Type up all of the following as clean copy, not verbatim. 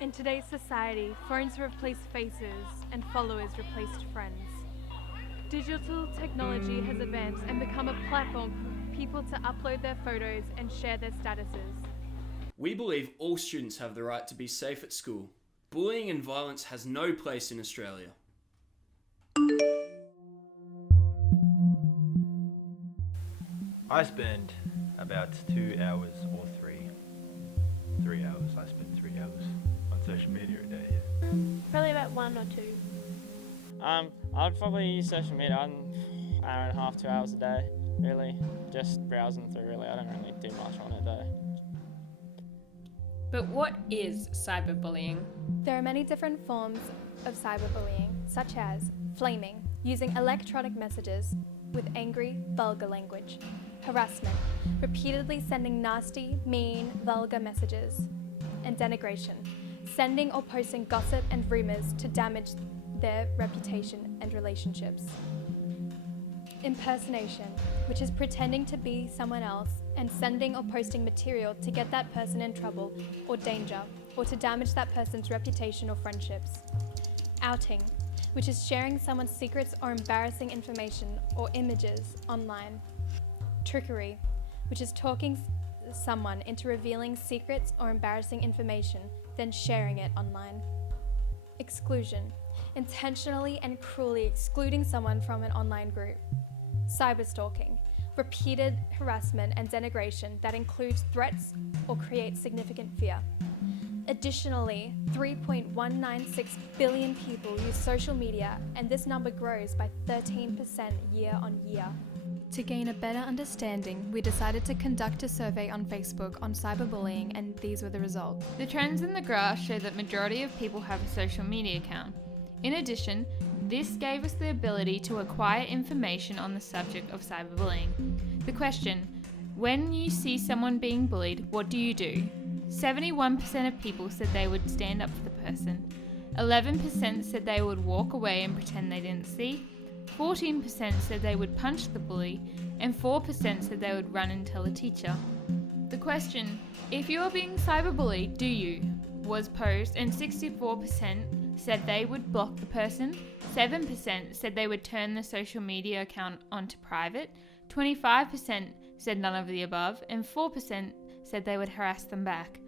In today's society, phones replace faces and followers replaced friends. Digital technology has advanced and become a platform for people to upload their photos and share their statuses. We believe all students have the right to be safe at school. Bullying and violence has no place in Australia. I spend about 2 hours or 3 hours. I spend 3 hours on social media a day. Yeah. Probably about 1 or 2. I'd probably use social media an hour and a half, 2 hours a day, really. Just browsing through, really. I don't really do much on it, though. But what is cyberbullying? There are many different forms of cyberbullying, such as flaming, using electronic messages with angry, vulgar language; harassment, repeatedly sending nasty, mean, vulgar messages; and denigration, sending or posting gossip and rumours to damage their reputation and relationships. Impersonation, which is pretending to be someone else and sending or posting material to get that person in trouble or danger, or to damage that person's reputation or friendships. Outing, which is sharing someone's secrets or embarrassing information or images online. Trickery, which is talking someone into revealing secrets or embarrassing information, then sharing it online. Exclusion, intentionally and cruelly excluding someone from an online group. Cyberstalking, repeated harassment and denigration that includes threats or creates significant fear. Additionally, 3.196 billion people use social media, and this number grows by 13% year on year. To gain a better understanding, we decided to conduct a survey on Facebook on cyberbullying, and these were the results. The trends in the graph show that majority of people have a social media account. In addition, this gave us the ability to acquire information on the subject of cyberbullying. The question, when you see someone being bullied, what do you do? 71% of people said they would stand up for the person. 11% said they would walk away and pretend they didn't see. 14% said they would punch the bully, and 4% said they would run and tell a teacher. The question, if you are being cyberbullied, do you? Was posed, and 64% said they would block the person, 7% said they would turn the social media account onto private, 25% said none of the above, and 4% said they would harass them back.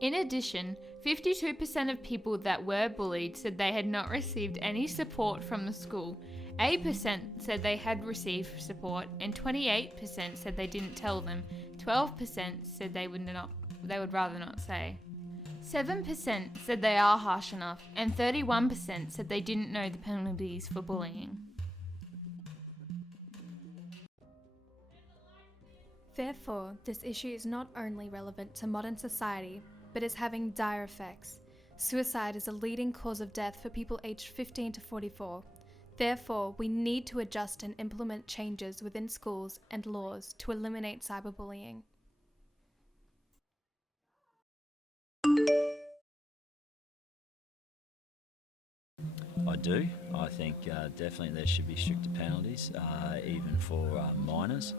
In addition, 52% of people that were bullied said they had not received any support from the school, 8% said they had received support, and 28% said they didn't tell them, 12% said they would rather not say. 7% said they are harsh enough, and 31% said they didn't know the penalties for bullying. Therefore, this issue is not only relevant to modern society, but is having dire effects. Suicide is a leading cause of death for people aged 15 to 44. Therefore, we need to adjust and implement changes within schools and laws to eliminate cyberbullying. I do. I think definitely there should be stricter penalties, even for minors,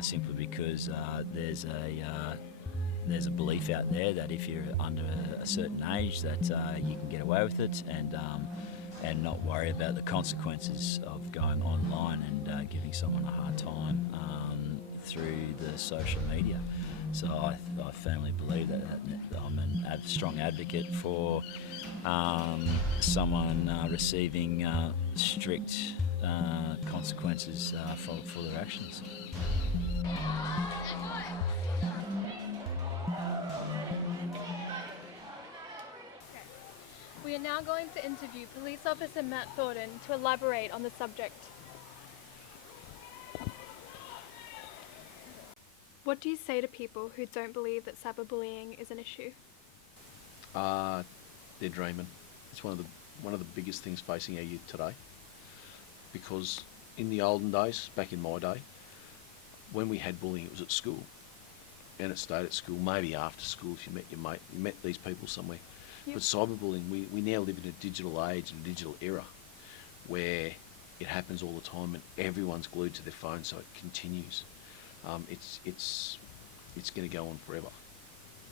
simply because there's a belief out there that if you're under a certain age that you can get away with it and not worry about the consequences of going online and giving someone a hard time through the social media. So I firmly believe that I'm a strong advocate for someone receiving strict consequences for their actions. We are now going to interview Police Officer Matt Thornton to elaborate on the subject. What do you say to people who don't believe that cyberbullying is an issue? They're dreaming. It's one of the biggest things facing our youth today. Because in the olden days, back in my day, when we had bullying, it was at school, and it stayed at school. Maybe after school, if you met your mate, you met these people somewhere. Yep. But cyberbullying, we now live in a digital age, and a digital era, where it happens all the time, and everyone's glued to their phone, so it continues. It's going to go on forever.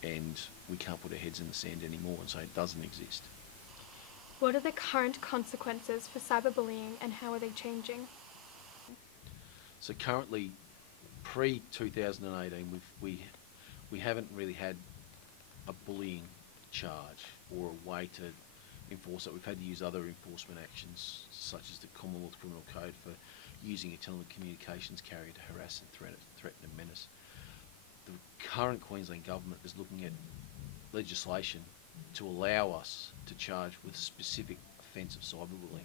and we can't put our heads in the sand anymore and say it doesn't exist. What are the current consequences for cyberbullying and how are they changing? So currently, pre-2018, we haven't really had a bullying charge or a way to enforce it. We've had to use other enforcement actions, such as the Commonwealth Criminal Code for using a telecommunications carrier to harass and threaten and menace. The current Queensland Government is looking at legislation to allow us to charge with a specific offence of cyberbullying.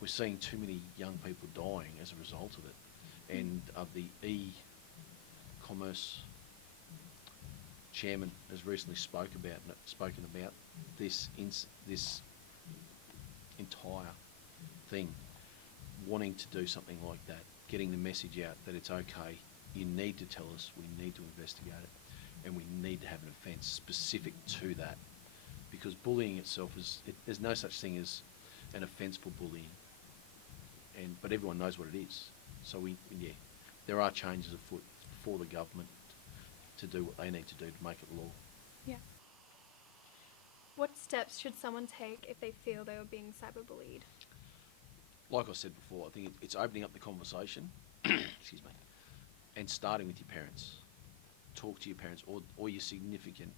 We're seeing too many young people dying as a result of it, and the e-commerce chairman has recently spoken about this entire thing, wanting to do something like that, getting the message out that it's okay. You need to tell us. We need to investigate it, and we need to have an offence specific to that, because bullying itself there's no such thing as an offence for bullying, but everyone knows what it is. So there are changes afoot for the government to do what they need to do to make it law. Yeah. What steps should someone take if they feel they were being cyberbullied? Like I said before, I think it's opening up the conversation, excuse me, and starting with your parents. Talk to your parents or your significant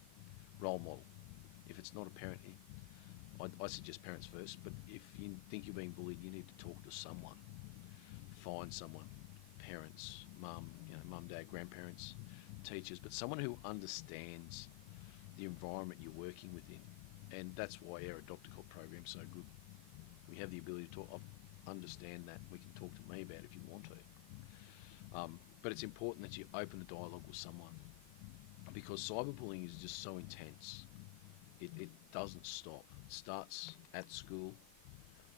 role model. If it's not a parent, I suggest parents first, but if you think you're being bullied, you need to talk to someone. Find someone, parents, mum, dad, grandparents, teachers, but someone who understands the environment you're working within. And that's why our Adopt a Cop program's so good. We have the ability to talk, understand that. We can talk to me about it if you want to. But it's important that you open a dialogue with someone, because cyberbullying is just so intense. It doesn't stop. It starts at school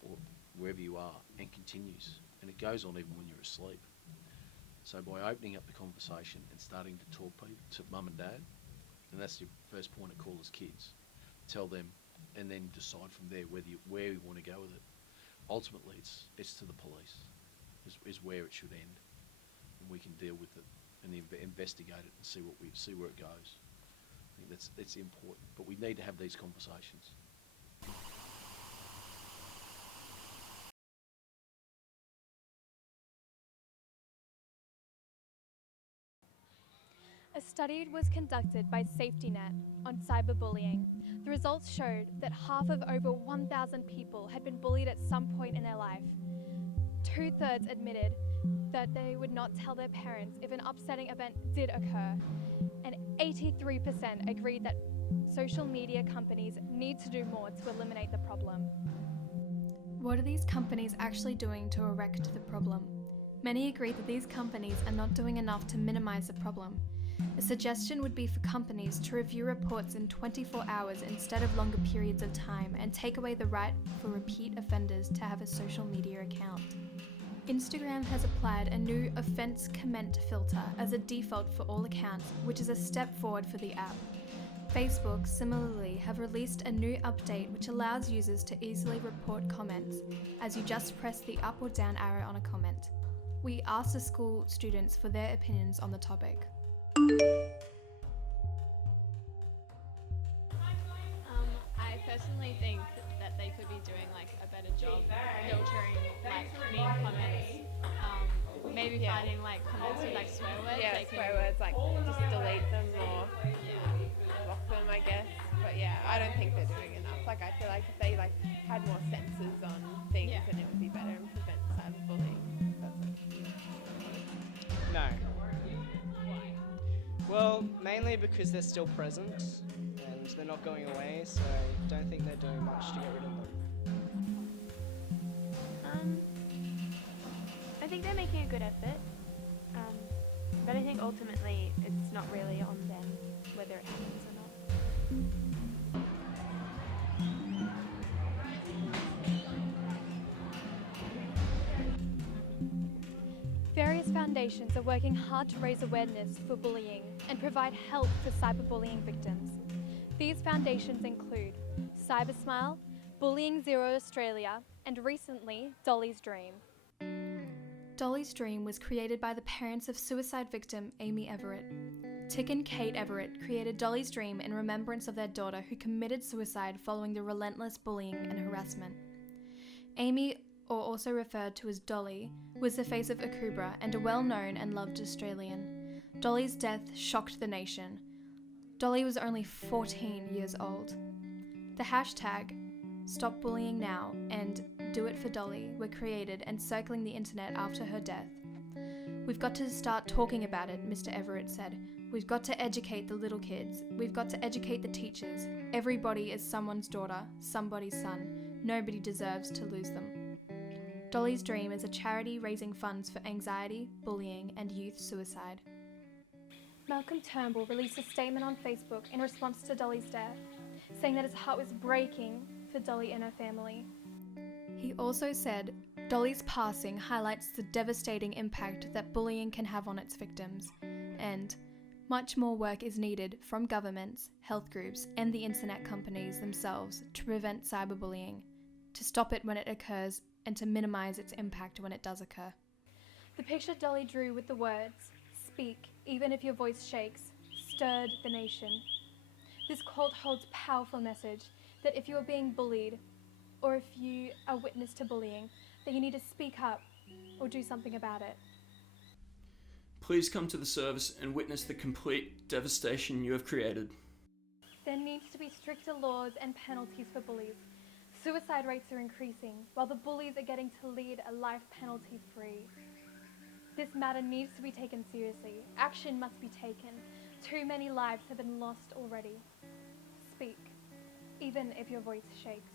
or wherever you are and continues. And it goes on even when you're asleep. So by opening up the conversation and starting to talk to mum and dad, and that's your first point of call as kids, tell them, and then decide from there where you want to go with it. Ultimately, it's to the police is where it should end, and we can deal with it and investigate it and see where it goes. I think that's important, but we need to have these conversations. A study was conducted by SafetyNet on cyberbullying. The results showed that half of over 1,000 people had been bullied at some point in their life. 2/3 admitted that they would not tell their parents if an upsetting event did occur, and 83% agreed that social media companies need to do more to eliminate the problem. What are these companies actually doing to erect the problem? Many agree that these companies are not doing enough to minimize the problem. A suggestion would be for companies to review reports in 24 hours instead of longer periods of time, and take away the right for repeat offenders to have a social media account. Instagram has applied a new offense comment filter as a default for all accounts, which is a step forward for the app. Facebook, similarly, have released a new update which allows users to easily report comments, as you just press the up or down arrow on a comment. We asked the school students for their opinions on the topic. I personally think that they could be doing like a better job filtering like mean comments. Maybe finding like comments with like swear words. Yeah, swear words, like just delete them or block them, I guess. But yeah, I don't think they're doing enough. Like I feel like if they like had more sensors on things, then it would be better and prevent cyberbullying. No. Well, mainly because they're still present and they're not going away, so I don't think they're doing much to get rid of them. I think they're making a good effort, but I think ultimately it's not really on them whether it happens or not. Various foundations are working hard to raise awareness for bullying and provide help for cyberbullying victims. These foundations include CyberSmile, Bullying Zero Australia, and recently, Dolly's Dream. Dolly's Dream was created by the parents of suicide victim Amy Everett. Tick and Kate Everett created Dolly's Dream in remembrance of their daughter who committed suicide following the relentless bullying and harassment. Amy, or also referred to as Dolly, was the face of Akubra and a well-known and loved Australian. Dolly's death shocked the nation. Dolly was only 14 years old. The hashtag Stop Bullying Now and Do It for Dolly were created and circling the internet after her death. We've got to start talking about it, Mr. Everett said. We've got to educate the little kids. We've got to educate the teachers. Everybody is someone's daughter, somebody's son. Nobody deserves to lose them. Dolly's Dream is a charity raising funds for anxiety, bullying, and youth suicide. Malcolm Turnbull released a statement on Facebook in response to Dolly's death, saying that his heart was breaking for Dolly and her family. He also said, Dolly's passing highlights the devastating impact that bullying can have on its victims, and much more work is needed from governments, health groups, and the internet companies themselves to prevent cyberbullying, to stop it when it occurs, and to minimize its impact when it does occur. The picture Dolly drew with the words, "Speak, even if your voice shakes," stirred the nation. This quote holds a powerful message that if you are being bullied, or if you are witness to bullying, that you need to speak up or do something about it. Please come to the service and witness the complete devastation you have created. There needs to be stricter laws and penalties for bullies. Suicide rates are increasing, while the bullies are getting to lead a life penalty-free. This matter needs to be taken seriously. Action must be taken. Too many lives have been lost already. Speak, even if your voice shakes.